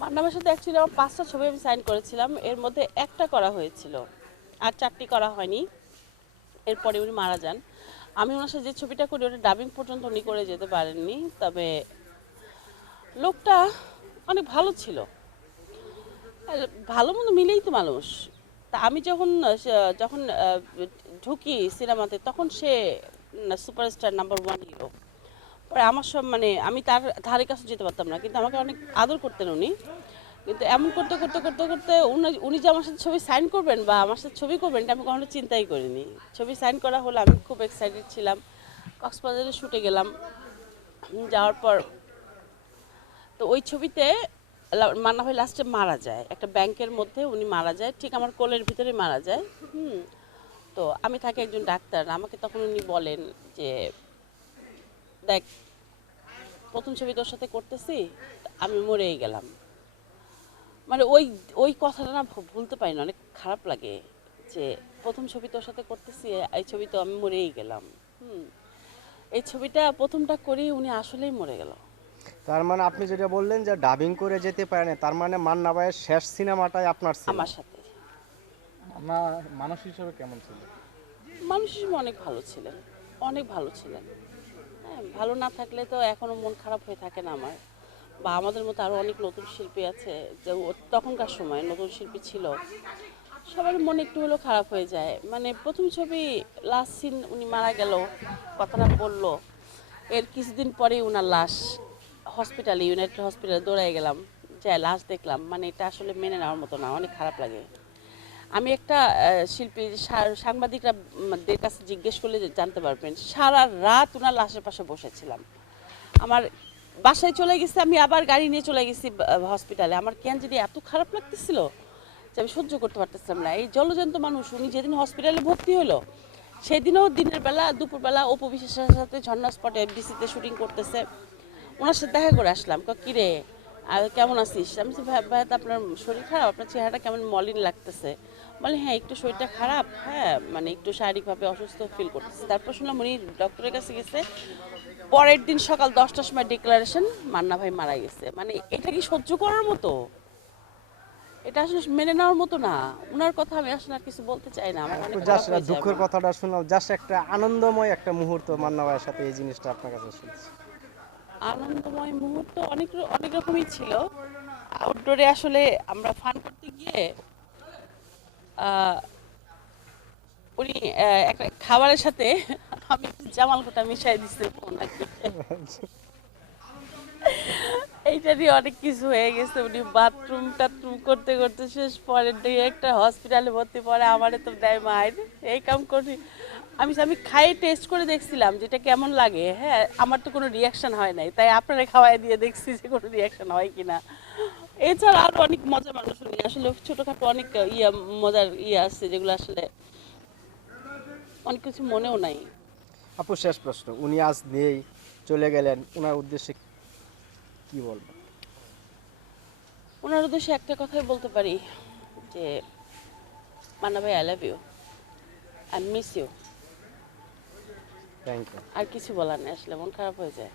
মান্নামের সাথে অ্যাকচুয়ালি আমার পাঁচটা ছবি আমি সাইন করেছিলাম। এর মধ্যে একটা করা হয়েছিল। আর চারটি করা হয়নি। এরপরে উনি মারা যান। আমি ওনার সাথে যে ছবিটা করি, ওটা ডাবিং পর্যন্ত উনি করে যেতে পারেননি। তবে লোকটা অনেক ভালো ছিল। ভালো মন্দ মিলেই তো মানুষ। তা আমি যখন যখন ঢুকি সিনেমাতে, তখন সে সুপারস্টার নাম্বার ওয়ান হিরো পরে আমার সব মানে আমি তার ধারে কাছে যেতে পারতাম না, কিন্তু আমাকে অনেক আদর করতেন উনি। কিন্তু এমন করতে করতে করতে করতে উনি যে আমার সাথে ছবি সাইন করবেন বা আমার সাথে ছবি করবেন, এটা আমি কখনো চিন্তাই করিনি। ছবি সাইন করা হলো আমি খুব এক্সাইটেড ছিলাম। কক্সবাজারে শুটে গেলাম যাওয়ার পর তো ওই ছবিতে মান্না ভাই লাস্টে মারা যায়। একটা ব্যাংকের মধ্যে উনি মারা যায়, ঠিক আমার কোলের ভিতরে মারা যায়, হুম। তো আমি থাকি একজন ডাক্তার, আমাকে তখন উনি বলেন যে দেখ প্রথম ছবি তোর সাথে করতেছি আমি মরেই গেলাম। মানে ওই ওই কথাটা না ভুলতে পারি না অনেক খারাপ লাগে যে প্রথম ছবি তোর সাথে করতেছি এই ছবি তো আমি মরেই গেলাম। হুম এই ছবিটা প্রথমটা করি উনি আসলেই মরে গেল। তার মানে আপনি যেটা বললেন যে ডাবিং করে যেতে পারেন তার মানে মান্না ভাইয়ের শেষ সিনেমাটাই আপনার আমার সাথে। আপনার মানুষ হিসেবে কেমন ছিল? মানুষ হিসেবে অনেক ভালো ছিলেন অনেক ভালো ছিলেন। হ্যাঁ ভালো না থাকলে তো এখনও মন খারাপ হয়ে থাকে না আমার। বা আমাদের মতো আরও অনেক নতুন শিল্পী আছে, যে তখনকার সময় নতুন শিল্পী ছিল। সবার মনে একটু হলেও খারাপ হয়ে যায়। মানে প্রথম ছবি লাস্ট সিন উনি মারা গেল, কথাটা বলল। এর কিছুদিন পরেই উনার লাশ হসপিটালে ইউনাইটেড হসপিটালে দৌড়াই গেলাম। যাই, লাশ দেখলাম। মানে এটা আসলে মেনে নেওয়ার মতো না, অনেক খারাপ লাগে। আমি একটা শিল্পী সাংবাদিকরা দের কাছে জিজ্ঞেস করলে জানতে পারবেন সারা রাত ওনার লাশের পাশে বসেছিলাম। আমার বাসায় চলে গেছে আমি আবার গাড়ি নিয়ে চলে গেছি হসপিটালে আমার কেন যদি এত খারাপ লাগতেছিল যে আমি সহ্য করতে পারতেছিলাম না। এই জলজন্ত মানুষ উনি যেদিন হসপিটালে ভর্তি হলো সেদিনও দিনের বেলা দুপুরবেলা অপু সাথে ঝর্ণা স্পটে এফডিসিতে শুটিং করতেছে। ওনার সাথে দেখা করে আসলাম ক, কি রে আর কেমন আছিস? আমি বলছি, ভাই ভাই আপনার শরীর খারাপ? আপনার চেহারাটা কেমন মলিন লাগতেছে? বলে হ্যাঁ একটু শরীরটা খারাপ হ্যাঁ মানে একটু শারীরিকভাবে অসুস্থ ফিল করতেছে। তারপর শুনলাম উনি ডক্টরের কাছে গেছে। পরের দিন সকাল দশটার সময় ডিক্লারেশন মান্না ভাই মারা গেছে। মানে এটা কি সহ্য করার মতো? এটা আসলে মেনে নেওয়ার মতো না। ওনার কথা আমি আসলে আর কিছু বলতে চাই না। আমার জাস্ট দুঃখের কথাটা শুনলাম। জাস্ট একটা আনন্দময় একটা মুহূর্ত মান্না ভাইয়ের সাথে এই জিনিসটা আপনার কাছে শুনছি। আনন্দময় মুহূর্ত অনেক অনেক রকমই ছিল। আউটডোরে আসলে আমরা ফান করতে গিয়ে উনি একটা খাবারের সাথে আমি জামাল কোটা মিশাই দিচ্ছি এইটা নিয়ে অনেক কিছু হয়ে গেছে। উনি বাথরুম টাথরুম করতে করতে শেষ দিকে একটা হসপিটালে ভর্তি পরে আমারে তো দেয় মায়ের। এই কাম করি। আমি আমি খাই টেস্ট করে দেখছিলাম যেটা কেমন লাগে। হ্যাঁ আমার তো কোনো রিয়াকশান হয় নাই। তাই আপনারা খাওয়াই দিয়ে দেখছি যে কোনো রিয়াকশান হয় কি না এছাড়া আরও অনেক মজার মানুষ উনি আসলে ছোটোখাটো অনেক ইয়া, মজার ইয়ে আছে যেগুলো আসলে অনেক কিছু মনেও নাই। আপু, শেষ প্রশ্ন। উনি আজ নেই, চলে গেলেন। ওনার উদ্দেশ্যে কি বলব? ওনার উদ্দেশ্যে একটা কথাই বলতে পারি যে মান্না ভাই I love you I miss you thank you আর কিছু বলার নেই আসলে মন খারাপ হয়ে যায়।